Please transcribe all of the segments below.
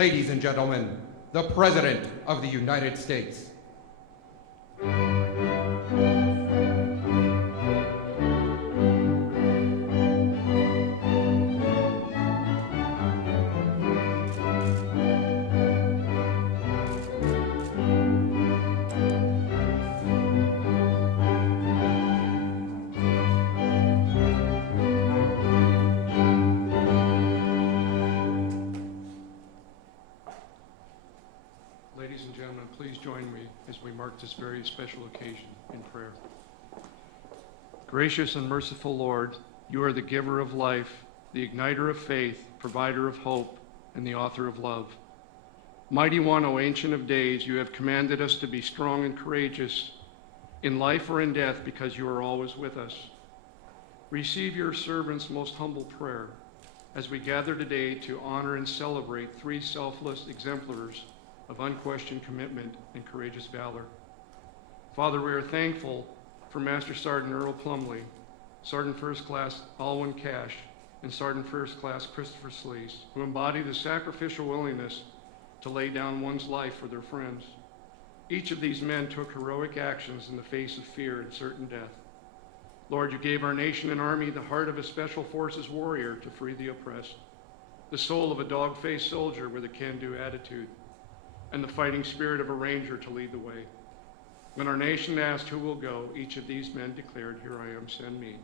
ladies and gentlemen, the President of the United States. Ladies and gentlemen, please join me as we mark this very special occasion in prayer. Gracious and merciful Lord, you are the giver of life, the igniter of faith, provider of hope, and the author of love. Mighty One, O Ancient of Days, you have commanded us to be strong and courageous in life or in death because you are always with us. Receive your servant's most humble prayer as we gather today to honor and celebrate three selfless exemplars of unquestioned commitment and courageous valor. Father, we are thankful for Master Sergeant Earl Plumlee, Sergeant First Class Alwyn Cashe, and Sergeant First Class Christopher Celiz, who embody the sacrificial willingness to lay down one's life for their friends. Each of these men took heroic actions in the face of fear and certain death. Lord, you gave our nation and army the heart of a special forces warrior to free the oppressed, the soul of a dog-faced soldier with a can-do attitude, and the fighting spirit of a ranger to lead the way. When our nation asked who will go, each of these men declared, "Here I am, send me."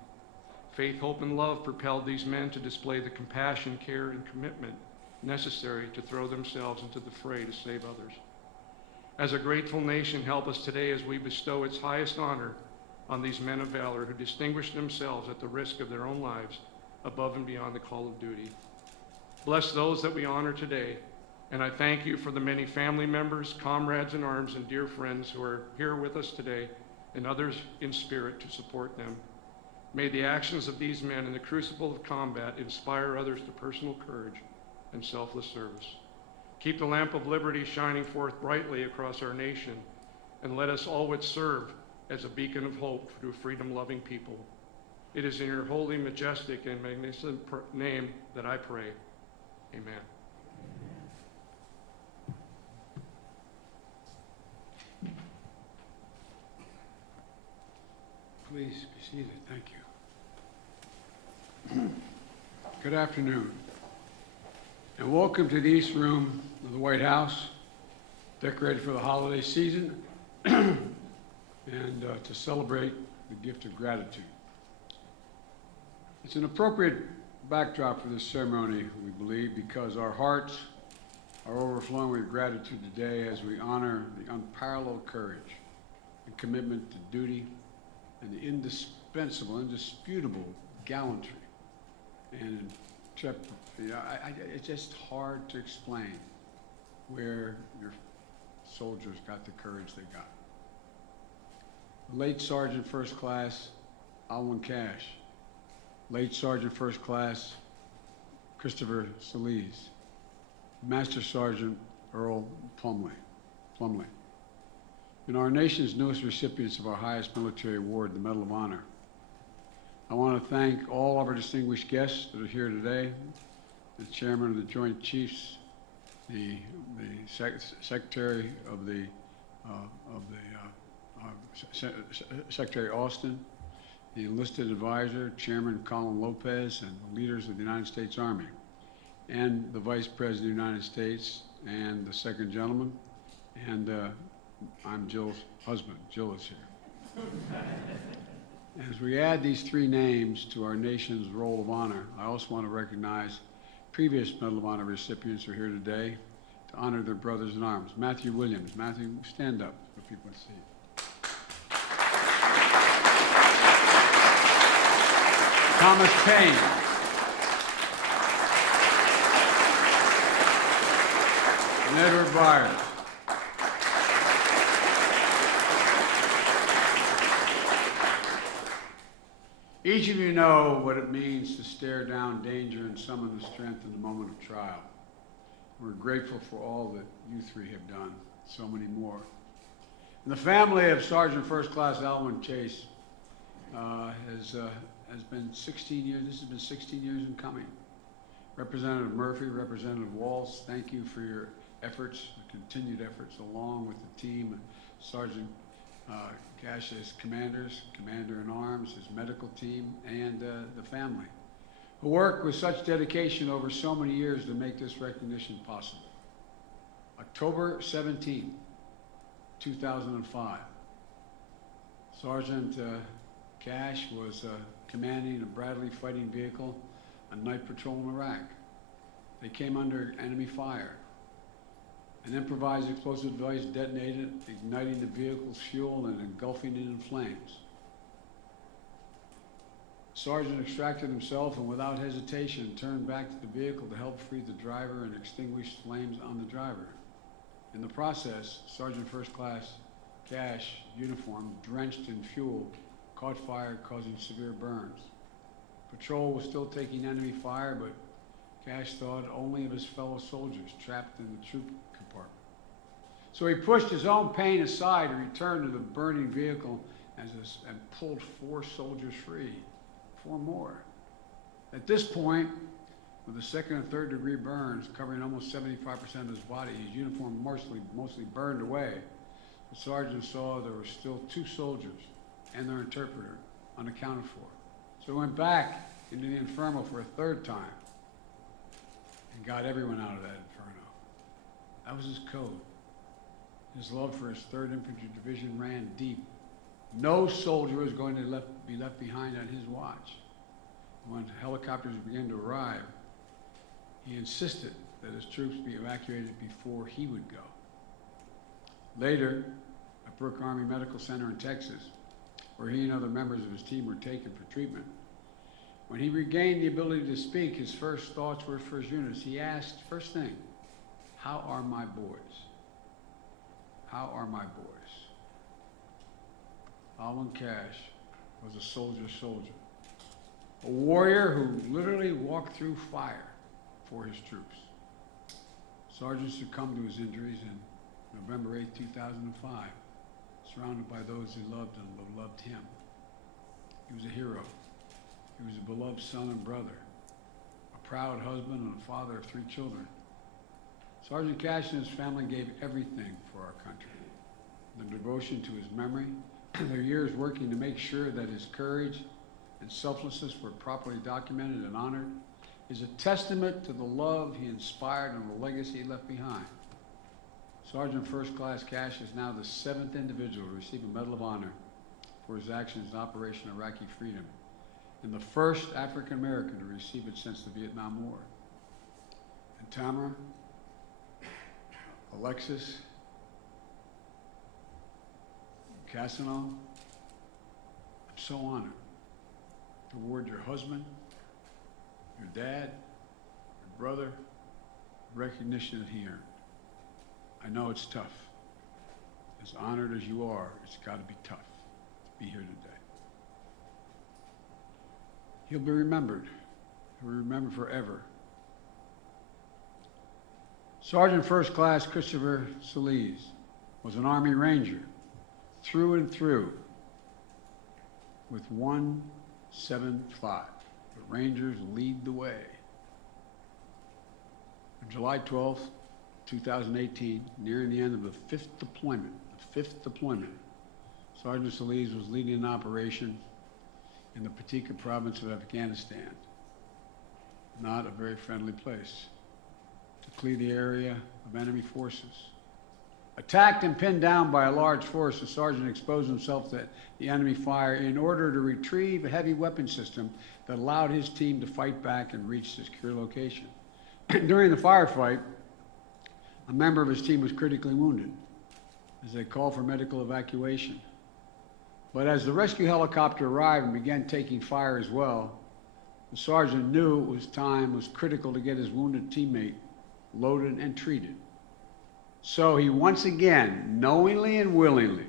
Faith, hope, and love propelled these men to display the compassion, care, and commitment necessary to throw themselves into the fray to save others. As a grateful nation, help us today as we bestow its highest honor on these men of valor who distinguished themselves at the risk of their own lives above and beyond the call of duty. Bless those that we honor today, and I thank you for the many family members, comrades in arms, and dear friends who are here with us today, and others in spirit to support them. May the actions of these men in the crucible of combat inspire others to personal courage and selfless service. Keep the lamp of liberty shining forth brightly across our nation, and let us always serve as a beacon of hope to a freedom-loving people. It is in your holy, majestic, and magnificent name that I pray. Amen. Please be seated. Thank you. Good afternoon, and welcome to the East Room of the White House, decorated for the holiday season and to celebrate the gift of gratitude. It's an appropriate backdrop for this ceremony, we believe, because our hearts are overflowing with gratitude today as we honor the unparalleled courage and commitment to duty and the indispensable, indisputable gallantry and it's just hard to explain where your soldiers got the courage they got. Late Sergeant First Class Alwyn Cashe, late Sergeant First Class Christopher Celiz, Master Sergeant Earl Plumlee, and our nation's newest recipients of our highest military award, the Medal of Honor. I want to thank all of our distinguished guests that are here today, the Chairman of the Joint Chiefs, the Secretary of the Secretary Austin, the enlisted advisor, Chairman Colin Lopez, and the leaders of the United States Army, and the Vice President of the United States, and the second gentleman, and I'm Jill's husband. Jill is here. As we add these three names to our nation's roll of honor, I also want to recognize previous Medal of Honor recipients who are here today to honor their brothers in arms. Matthew Williams. Matthew, stand up for people to see. Thomas Payne. And Edward Byers. Each of you know what it means to stare down danger and summon the strength in the moment of trial. We're grateful for all that you three have done, so many more. And the family of Sergeant First Class Alwyn Cashe has been 16 years, this has been 16 years in coming. Representative Murphy, Representative Walz, thank you for your efforts, continued efforts, along with the team, Sergeant Cashe's commanders, Commander-in-Arms, his medical team, and the family, who worked with such dedication over so many years to make this recognition possible. October 17, 2005, Sergeant Cashe was commanding a Bradley fighting vehicle on night patrol in Iraq. They came under enemy fire. An improvised explosive device detonated, igniting the vehicle's fuel and engulfing it in flames. The sergeant extracted himself and without hesitation turned back to the vehicle to help free the driver and extinguish flames on the driver. In the process, Sergeant First Class Cashe uniform, drenched in fuel, caught fire, causing severe burns. Patrol was still taking enemy fire, but Cashe thought only of his fellow soldiers trapped in the troop compartment. So he pushed his own pain aside and returned to the burning vehicle and pulled 4 soldiers free, 4 more. At this point, with the 2nd and 3rd degree burns covering almost 75% of his body, his uniform mostly burned away. The sergeant saw there were still 2 soldiers and their interpreter unaccounted for. So he went back into the inferno for a 3rd time and got everyone out of that inferno. That was his code. His love for his 3rd Infantry Division ran deep. No soldier was going to be left behind on his watch. When helicopters began to arrive, he insisted that his troops be evacuated before he would go. Later, at Brooke Army Medical Center in Texas, where he and other members of his team were taken for treatment, when he regained the ability to speak, his first thoughts were for his units. He asked, first thing, how are my boys? How are my boys? Alwyn Cashe was a soldier, a warrior who literally walked through fire for his troops. Sergeant succumbed to his injuries in November 8, 2005, surrounded by those he loved and loved him. He was a hero. He was a beloved son and brother, a proud husband and a father of 3 children. Sergeant Cashe and his family gave everything for our country. Their devotion to his memory, their years working to make sure that his courage and selflessness were properly documented and honored, is a testament to the love he inspired and the legacy he left behind. Sergeant First Class Cashe is now the 7th individual to receive a Medal of Honor for his actions in Operation Iraqi Freedom, and the first African American to receive it since the Vietnam War. And Tamara, Alexis, Cassano, I'm so honored to award your husband, your dad, your brother, recognition that he earned. I know it's tough. As honored as you are, it's got to be tough to be here today. He'll be remembered. He'll be remembered forever. Sergeant First Class Christopher Celiz was an Army Ranger through and through with 175. The Rangers lead the way. On July 12th, 2018, nearing the end of the 5th deployment, Sergeant Celiz was leading an operation in the Patika province of Afghanistan. Not a very friendly place. To clear the area of enemy forces. Attacked and pinned down by a large force, the sergeant exposed himself to the enemy fire in order to retrieve a heavy weapon system that allowed his team to fight back and reach the secure location. During the firefight, a member of his team was critically wounded as they called for medical evacuation. But as the rescue helicopter arrived and began taking fire as well, the sergeant knew time was critical to get his wounded teammate loaded and treated. So he once again, knowingly and willingly,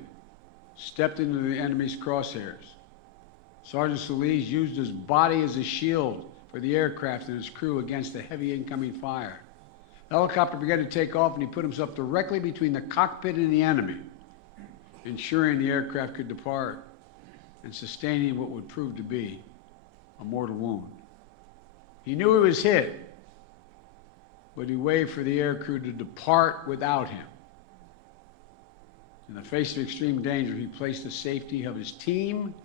stepped into the enemy's crosshairs. Sergeant Celiz used his body as a shield for the aircraft and his crew against the heavy incoming fire. The helicopter began to take off and he put himself directly between the cockpit and the enemy, ensuring the aircraft could depart and sustaining what would prove to be a mortal wound. He knew he was hit, but he waved for the aircrew to depart without him. In the face of extreme danger, he placed the safety of his team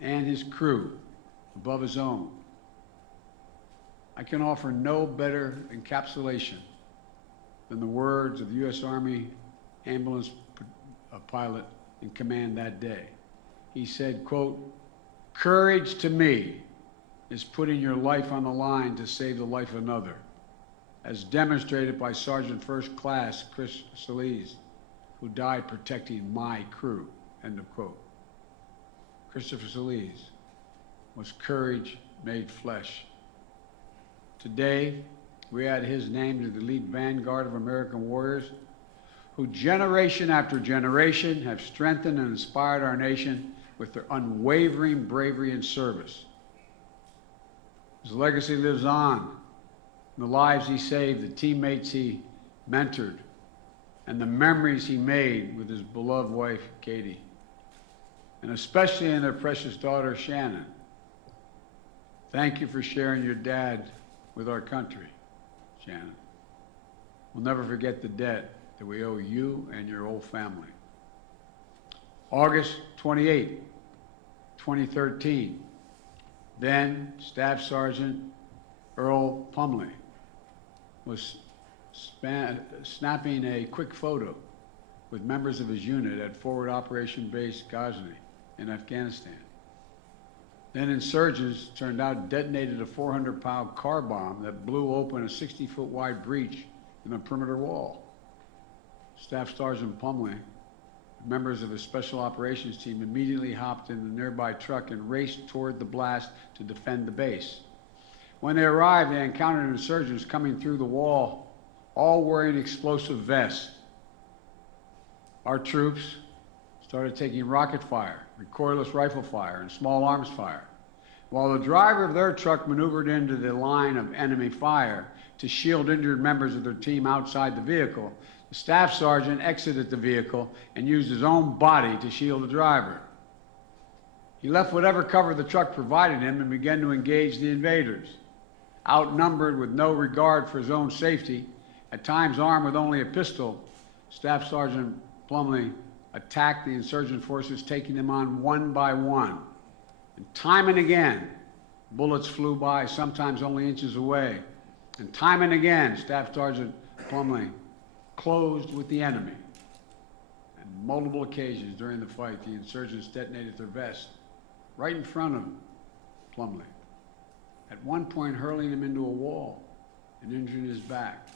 and his crew above his own. I can offer no better encapsulation than the words of the U.S. Army ambulance pilot in command that day. He said, quote, "Courage to me is putting your life on the line to save the life of another, as demonstrated by Sergeant First Class Christopher Celiz, who died protecting my crew," end of quote. Christopher Celiz was courage made flesh. Today, we add his name to the elite vanguard of American warriors who generation after generation have strengthened and inspired our nation with their unwavering bravery and service. His legacy lives on in the lives he saved, the teammates he mentored, and the memories he made with his beloved wife, Katie, and especially in their precious daughter, Shannon. Thank you for sharing your dad with our country, Shannon. We'll never forget the debt that we owe you and your whole family. August 28, 2013, then Staff Sergeant Earl Plumlee was snapping a quick photo with members of his unit at Forward Operation Base Ghazni in Afghanistan. Then insurgents turned out detonated a 400-pound car bomb that blew open a 60-foot wide breach in the perimeter wall. Staff Sergeant Plumlee, members of his special operations team, immediately hopped in the nearby truck and raced toward the blast to defend the base. When they arrived, they encountered insurgents coming through the wall, all wearing explosive vests. Our troops started taking rocket fire, recoilless rifle fire, and small arms fire, while the driver of their truck maneuvered into the line of enemy fire to shield injured members of their team outside the vehicle. The staff sergeant exited the vehicle and used his own body to shield the driver. He left whatever cover the truck provided him and began to engage the invaders. Outnumbered with no regard for his own safety, at times armed with only a pistol, Staff Sergeant Plumlee attacked the insurgent forces, taking them on one by one. And time and again, bullets flew by, sometimes only inches away. And time and again, Staff Sergeant Plumlee closed with the enemy. On multiple occasions during the fight, the insurgents detonated their vests right in front of Plumlee, at one point hurling him into a wall and injuring his back.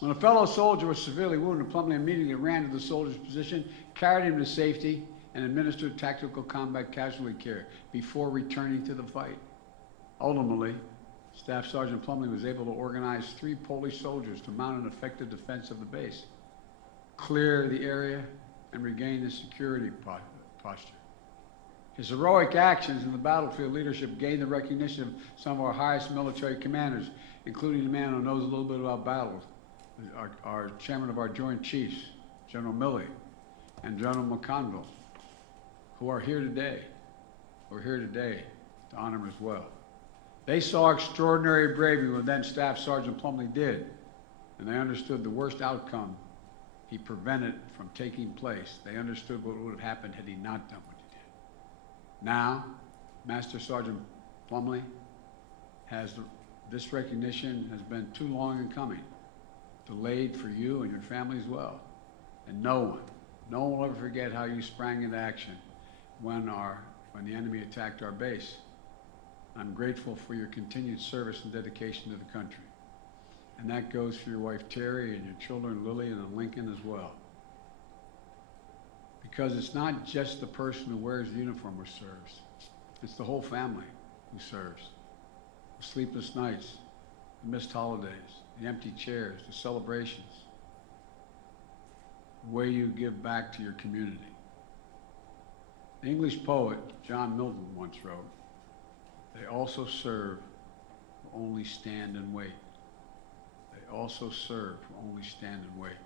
When a fellow soldier was severely wounded, Plumlee immediately ran to the soldier's position, carried him to safety, and administered tactical combat casualty care before returning to the fight. Ultimately, Staff Sergeant Plumlee was able to organize 3 Polish soldiers to mount an effective defense of the base, clear the area, and regain the security posture. His heroic actions in the battlefield leadership gained the recognition of some of our highest military commanders, including the man who knows a little bit about battles, our chairman of our Joint Chiefs, General Milley, and General McConville, who are here today. We're here today to honor him as well. They saw extraordinary bravery when then Staff Sergeant Plumlee did, and they understood the worst outcome he prevented from taking place. They understood what would have happened had he not done what he did. Now, Master Sergeant Plumlee has this recognition has been too long in coming, delayed for you and your family as well. And no one will ever forget how you sprang into action when the enemy attacked our base. I'm grateful for your continued service and dedication to the country. And that goes for your wife Terry and your children Lillian and Lincoln as well. Because it's not just the person who wears the uniform who serves. It's the whole family who serves. The sleepless nights, the missed holidays, the empty chairs, the celebrations, the way you give back to your community. The English poet John Milton once wrote, "They also serve who only stand and wait. They also serve who only stand and wait."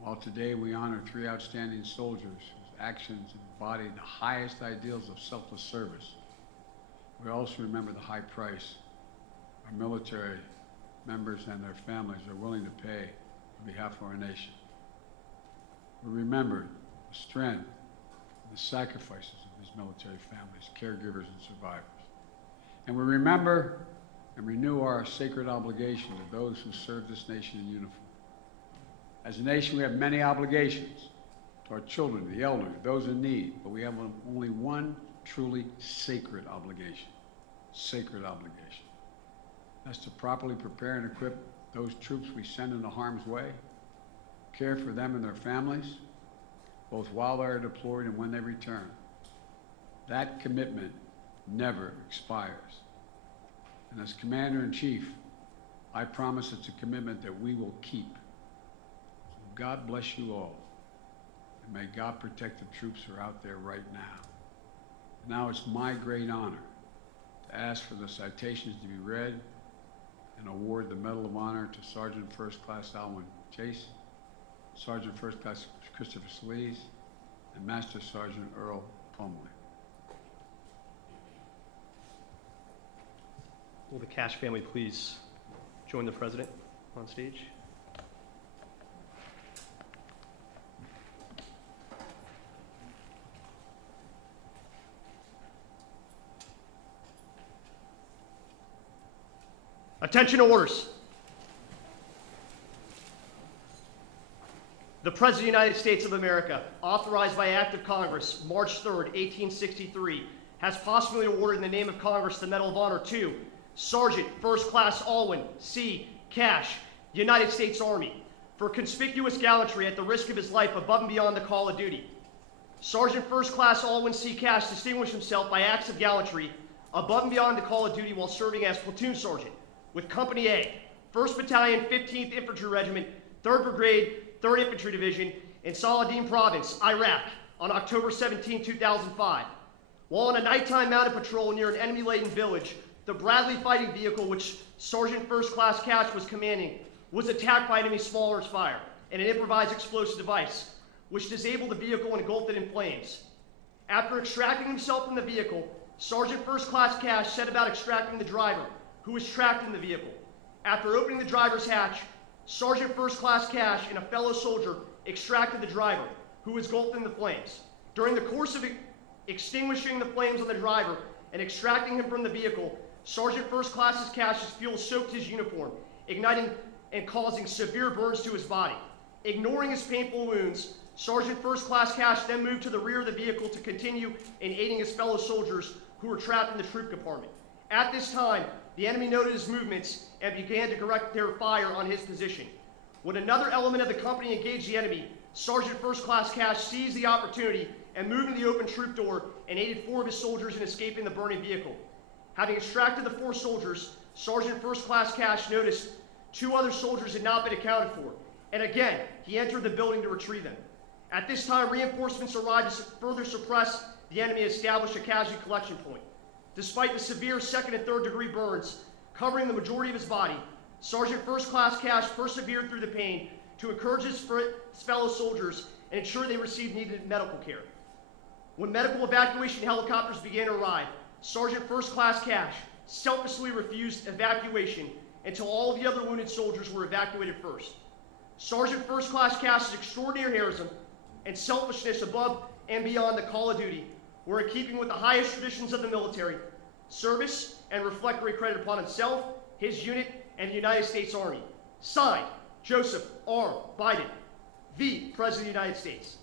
While today we honor 3 outstanding soldiers whose actions embody the highest ideals of selfless service, we also remember the high price our military members and their families are willing to pay on behalf of our nation. We remember the strength and the sacrifices of these military families, caregivers, and survivors. And we remember and renew our sacred obligation to those who serve this nation in uniform. As a nation, we have many obligations to our children, the elderly, those in need, but we have only one truly sacred obligation. Sacred obligation. That's to properly prepare and equip those troops we send into harm's way, care for them and their families, both while they are deployed and when they return. That commitment never expires. And as Commander-in-Chief, I promise it's a commitment that we will keep. So God bless you all, and may God protect the troops who are out there right now. Now it's my great honor to ask for the citations to be read and award the Medal of Honor to Sergeant First Class Alwyn Cashe, Sergeant First Class Christopher Celiz, and Master Sergeant Earl Plumlee. Will the Cashe family please join the President on stage? Attention orders. The President of the United States of America, authorized by Act of Congress, March 3rd, 1863, has possibly awarded in the name of Congress the Medal of Honor to Sergeant First Class Alwyn C. Cashe, United States Army, for conspicuous gallantry at the risk of his life above and beyond the call of duty. Sergeant First Class Alwyn C. Cashe distinguished himself by acts of gallantry above and beyond the call of duty while serving as platoon sergeant with Company A, 1st Battalion, 15th Infantry Regiment, 3rd Brigade, 3rd Infantry Division in Saladin Province, Iraq, on October 17, 2005. While on a nighttime mounted patrol near an enemy-laden village, the Bradley fighting vehicle which Sergeant First Class Cashe was commanding was attacked by enemy small arms fire and an improvised explosive device, which disabled the vehicle and engulfed it in flames. After extracting himself from the vehicle, Sergeant First Class Cashe set about extracting the driver, who was trapped in the vehicle. After opening the driver's hatch, Sergeant First Class Cashe and a fellow soldier extracted the driver, who was engulfed in the flames. During the course of extinguishing the flames on the driver and extracting him from the vehicle, Sergeant First Class Cashe's fuel soaked his uniform, igniting and causing severe burns to his body. Ignoring his painful wounds, Sergeant First Class Cashe then moved to the rear of the vehicle to continue in aiding his fellow soldiers who were trapped in the troop compartment. At this time, the enemy noted his movements and began to direct their fire on his position. When another element of the company engaged the enemy, Sergeant First Class Cashe seized the opportunity and moved into the open troop door and aided 4 of his soldiers in escaping the burning vehicle. Having extracted the 4 soldiers, Sergeant First Class Cashe noticed 2 other soldiers had not been accounted for, and again, he entered the building to retrieve them. At this time, reinforcements arrived to further suppress the enemy and establish a casualty collection point. Despite the severe 2nd and 3rd degree burns covering the majority of his body, Sergeant First Class Cashe persevered through the pain to encourage his fellow soldiers and ensure they received needed medical care. When medical evacuation helicopters began to arrive, Sergeant First Class Cashe selflessly refused evacuation until all of the other wounded soldiers were evacuated first. Sergeant First Class Cashe's extraordinary heroism and selfishness above and beyond the call of duty were in keeping with the highest traditions of the military, service, and reflect great credit upon himself, his unit, and the United States Army. Signed, Joseph R. Biden, the President of the United States.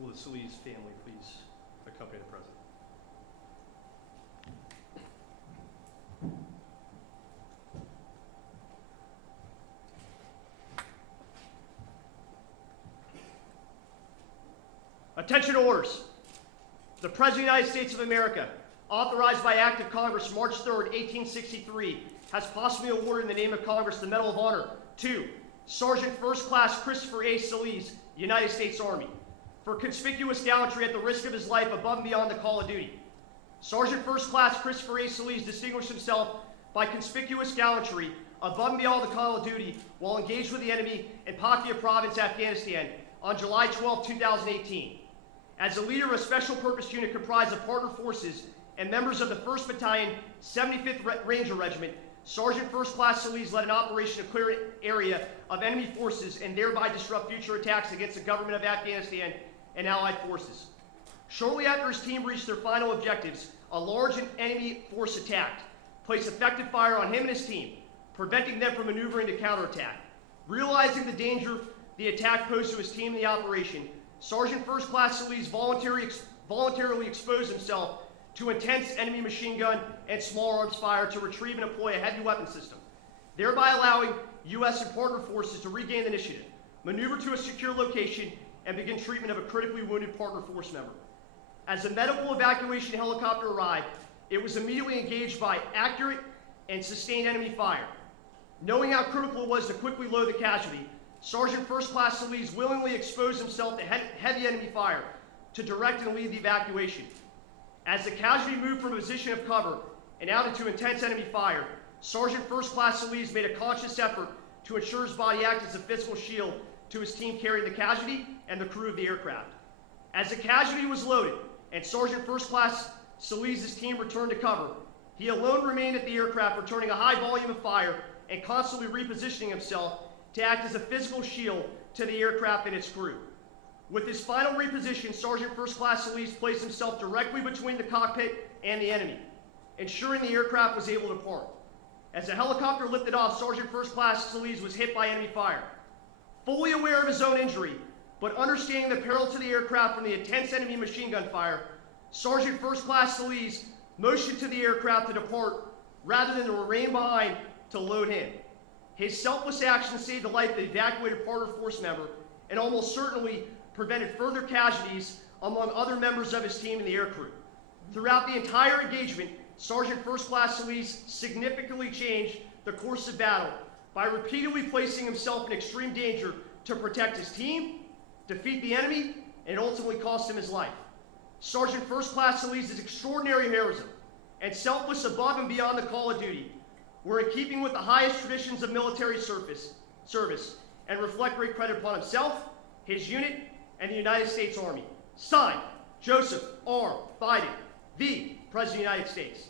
Will the Celiz family please accompany the President? Attention orders. The President of the United States of America, authorized by Act of Congress March 3rd, 1863, has possibly awarded in the name of Congress the Medal of Honor to Sergeant First Class Christopher A. Celiz, United States Army, for conspicuous gallantry at the risk of his life above and beyond the call of duty. Sergeant First Class Christopher Celiz distinguished himself by conspicuous gallantry above and beyond the call of duty while engaged with the enemy in Paktia Province, Afghanistan on July 12, 2018. As a leader of a special purpose unit comprised of partner forces and members of the 1st Battalion, 75th Ranger Regiment, Sergeant First Class Celiz led an operation to clear an area of enemy forces and thereby disrupt future attacks against the government of Afghanistan and allied forces. Shortly after his team reached their final objectives, a large enemy force attacked, placed effective fire on him and his team, preventing them from maneuvering to counterattack. Realizing the danger the attack posed to his team in the operation, Sergeant First Class Celiz voluntarily exposed himself to intense enemy machine gun and small arms fire to retrieve and deploy a heavy weapon system, thereby allowing U.S. and partner forces to regain the initiative, maneuver to a secure location, and begin treatment of a critically wounded partner force member. As the medical evacuation helicopter arrived, it was immediately engaged by accurate and sustained enemy fire. Knowing how critical it was to quickly load the casualty, Sergeant First Class Celiz willingly exposed himself to heavy enemy fire to direct and lead the evacuation. As the casualty moved from a position of cover and out into intense enemy fire, Sergeant First Class Celiz made a conscious effort to ensure his body acted as a physical shield to his team carrying the casualty and the crew of the aircraft. As the casualty was loaded and Sergeant First Class Celiz's team returned to cover, he alone remained at the aircraft, returning a high volume of fire and constantly repositioning himself to act as a physical shield to the aircraft and its crew. With his final reposition, Sergeant First Class Celiz placed himself directly between the cockpit and the enemy, ensuring the aircraft was able to depart. As the helicopter lifted off, Sergeant First Class Celiz was hit by enemy fire. Fully aware of his own injury, but understanding the peril to the aircraft from the intense enemy machine gun fire, Sergeant First Class Celiz motioned to the aircraft to depart rather than to remain behind to load him. His selfless action saved the life of the evacuated partner force member and almost certainly prevented further casualties among other members of his team and the aircrew. Throughout the entire engagement, Sergeant First Class Celiz significantly changed the course of battle by repeatedly placing himself in extreme danger to protect his team, defeat the enemy, and ultimately cost him his life. Sergeant First Class Celiz's extraordinary heroism and selfless above and beyond the call of duty were in keeping with the highest traditions of military service and reflect great credit upon himself, his unit, and the United States Army. Signed, Joseph R. Biden, the President of the United States.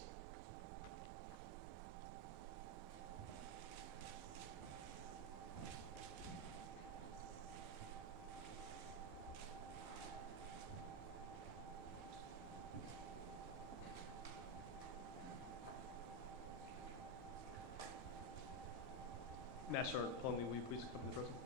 Master Sergeant Plumlee, will you please come to the President?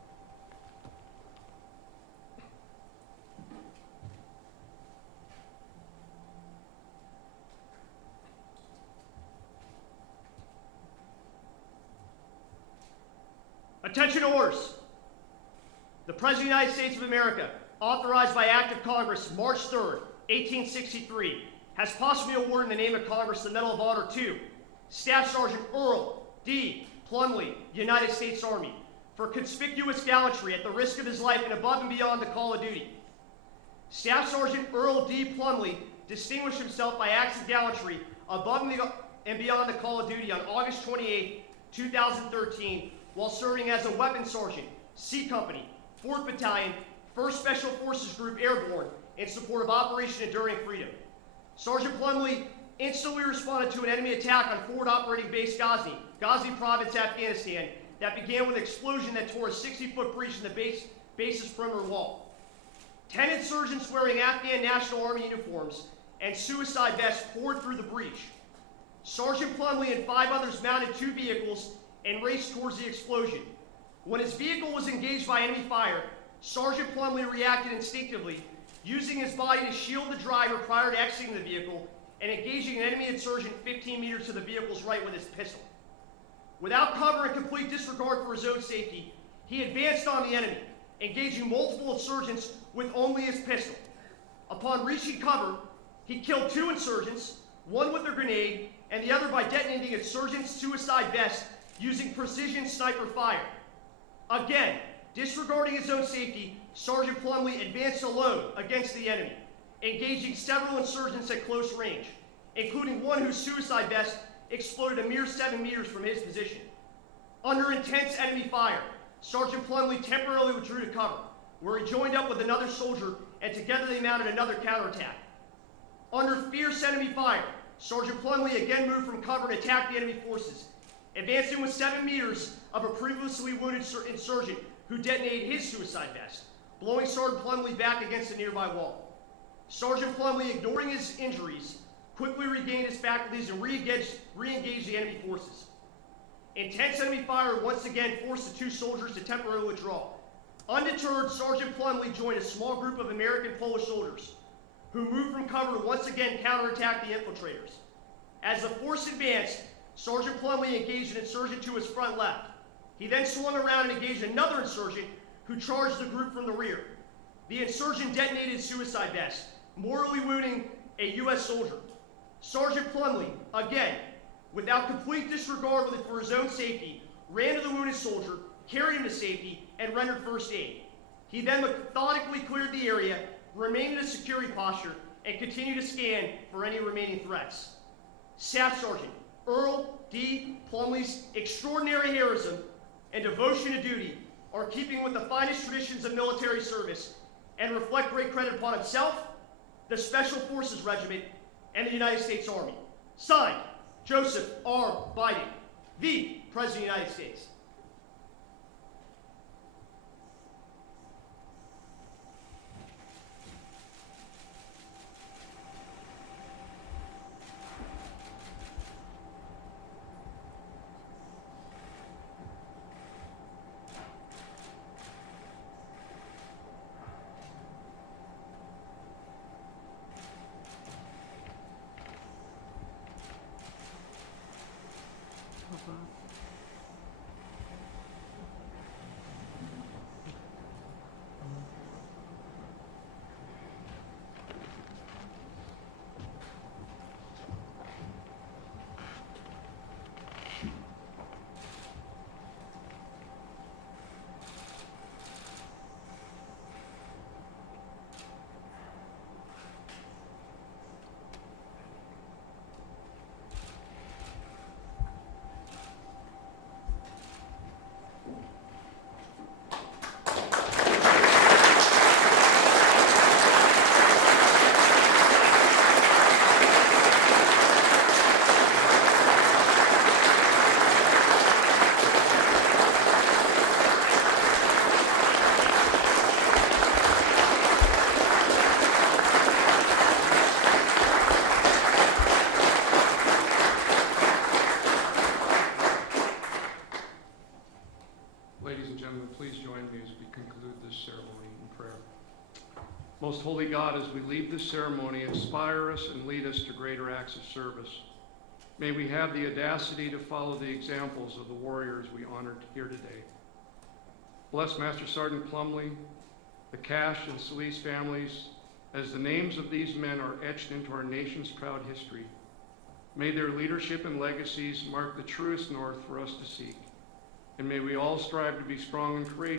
Attention orders. The President of the United States of America, authorized by Act of Congress, March 3rd, 1863, has possibly awarded in the name of Congress the Medal of Honor to Staff Sergeant Earl D. Plumlee, United States Army, for conspicuous gallantry at the risk of his life and above and beyond the call of duty. Staff Sergeant Earl D. Plumlee distinguished himself by acts of gallantry above and beyond the call of duty on August 28, 2013, while serving as a weapons sergeant, C Company, 4th Battalion, 1st Special Forces Group Airborne, in support of Operation Enduring Freedom. Sergeant Plumlee instantly responded to an enemy attack on Forward Operating Base Ghazni Province, Afghanistan, that began with an explosion that tore a 60-foot breach in the base's perimeter wall. 10 insurgents wearing Afghan National Army uniforms and suicide vests poured through the breach. Sergeant Plumlee and 5 others mounted 2 vehicles and raced towards the explosion. When his vehicle was engaged by enemy fire, Sergeant Plumlee reacted instinctively, using his body to shield the driver prior to exiting the vehicle and engaging an enemy insurgent 15 meters to the vehicle's right with his pistol. Without cover and complete disregard for his own safety, he advanced on the enemy, engaging multiple insurgents with only his pistol. Upon reaching cover, he killed 2 insurgents, one with a grenade and the other by detonating insurgent's suicide vest using precision sniper fire. Again, disregarding his own safety, Sergeant Plumlee advanced alone against the enemy, engaging several insurgents at close range, including one whose suicide vest exploded a mere 7 meters from his position. Under intense enemy fire, Sergeant Plumlee temporarily withdrew to cover, where he joined up with another soldier, and together they mounted another counterattack. Under fierce enemy fire, Sergeant Plumlee again moved from cover and attacked the enemy forces, advancing with 7 meters of a previously wounded insurgent who detonated his suicide vest, blowing Sergeant Plumlee back against a nearby wall. Sergeant Plumlee, ignoring his injuries, quickly regained his faculties and re-engaged the enemy forces. Intense enemy fire once again forced the two soldiers to temporarily withdraw. Undeterred, Sergeant Plumlee joined a small group of American Polish soldiers, who moved from cover to once again counterattack the infiltrators. As the force advanced, Sergeant Plumlee engaged an insurgent to his front left. He then swung around and engaged another insurgent who charged the group from the rear. The insurgent detonated his suicide vest, mortally wounding a U.S. soldier. Sergeant Plumlee, again, without complete disregard for his own safety, ran to the wounded soldier, carried him to safety, and rendered first aid. He then methodically cleared the area, remained in a security posture, and continued to scan for any remaining threats. Staff Sergeant Earl D. Plumlee's extraordinary heroism and devotion to duty are keeping with the finest traditions of military service and reflect great credit upon himself, the Special Forces Regiment, and the United States Army. Signed, Joseph R. Biden, the President of the United States. Most holy God, as we leave this ceremony, inspire us and lead us to greater acts of service. May we have the audacity to follow the examples of the warriors we honored here today. Bless Master Sergeant Plumlee, the Cashe and Celiz families, as the names of these men are etched into our nation's proud history. May their leadership and legacies mark the truest north for us to seek. And may we all strive to be strong and courageous